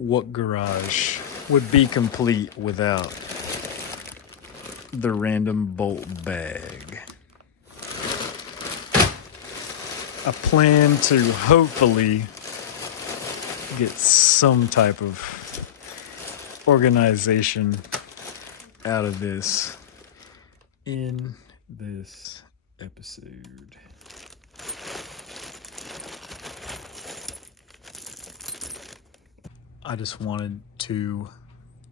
what garage would be complete without the random bolt bag. I plan to hopefully get some type of organization out of this in this episode. I just wanted to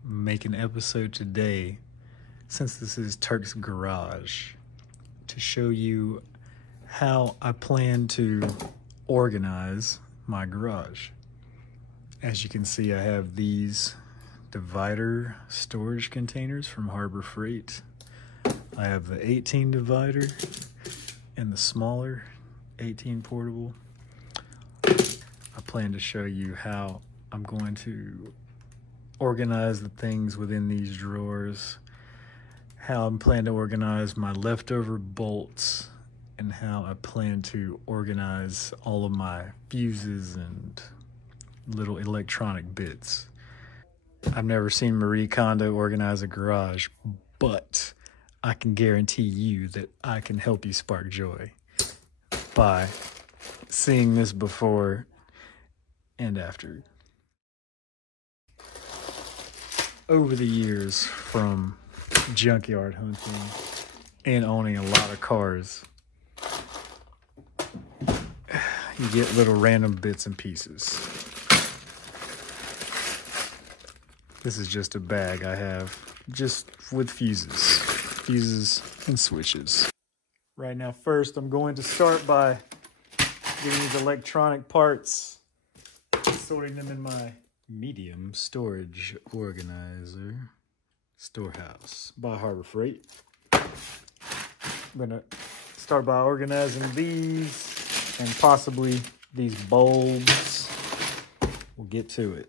make an episode today, since this is Turk's Garage, to show you how I plan to organize my garage. As you can see, I have these divider storage containers from Harbor Freight. I have the 18 divider and the smaller 18 portable. I plan to show you how I'm going to organize the things within these drawers, how I'm planning to organize my leftover bolts, and how I plan to organize all of my fuses and little electronic bits. I've never seen Marie Kondo organize a garage, but I can guarantee you that I can help you spark joy by seeing this before and after. Over the years, from junkyard hunting and owning a lot of cars, you get little random bits and pieces. This is just a bag I have just with fuses and switches. Right now, first I'm going to start by getting these electronic parts, sorting them in my medium storage organizer, Storehouse by Harbor Freight. I'm gonna start by organizing these and possibly these bulbs. We'll get to it.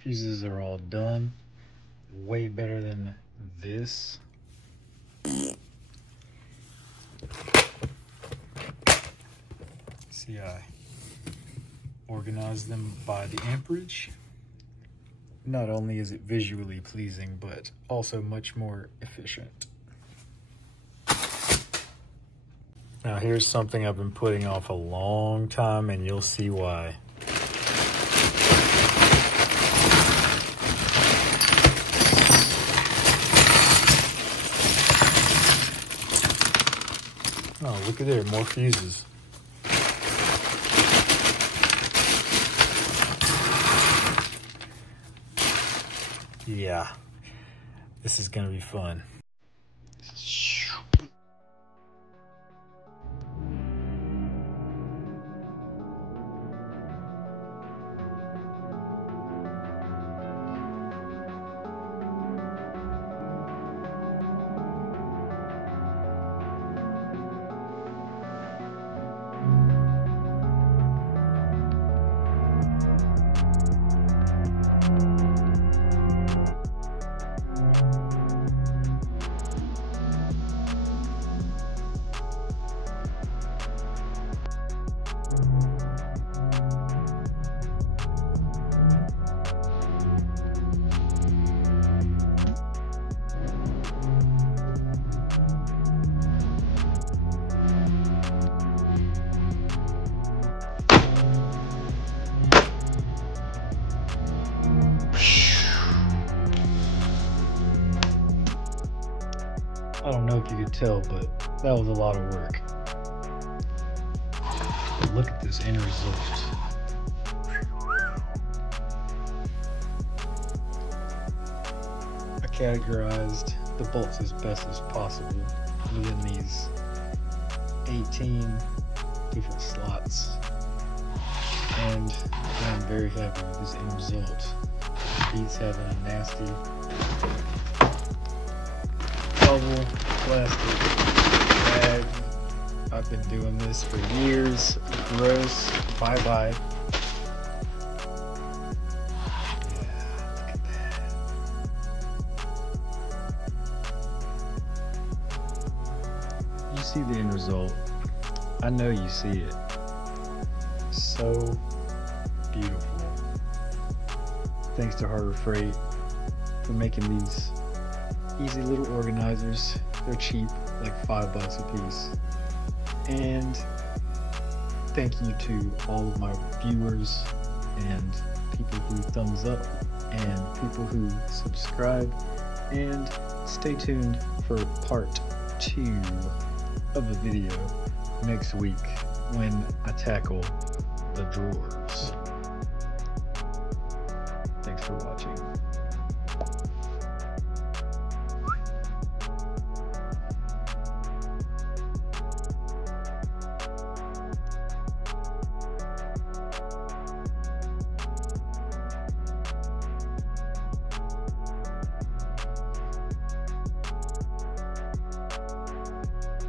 Fuses are all done. Way better than this. See, I organized them by the amperage. Not only is it visually pleasing, but also much more efficient. Now here's something I've been putting off a long time, and you'll see why. Oh, look at there, more fuses. Yeah, this is gonna be fun. I don't know if you could tell, but that was a lot of work. look at this end result. I categorized the bolts as best as possible within these 18 different slots, and I'm very happy with this end result. Beats having a nasty bubble plastic bag. I've been doing this for years. Gross. Bye bye. Yeah, look at that. You see the end result. I know you see it. So beautiful. Thanks to Harbor Freight for making these easy little organizers. They're cheap, like $5 a piece. And thank you to all of my viewers and people who thumbs up and people who subscribe. And stay tuned for part 2 of the video next week when I tackle the drawers. Thanks for watching.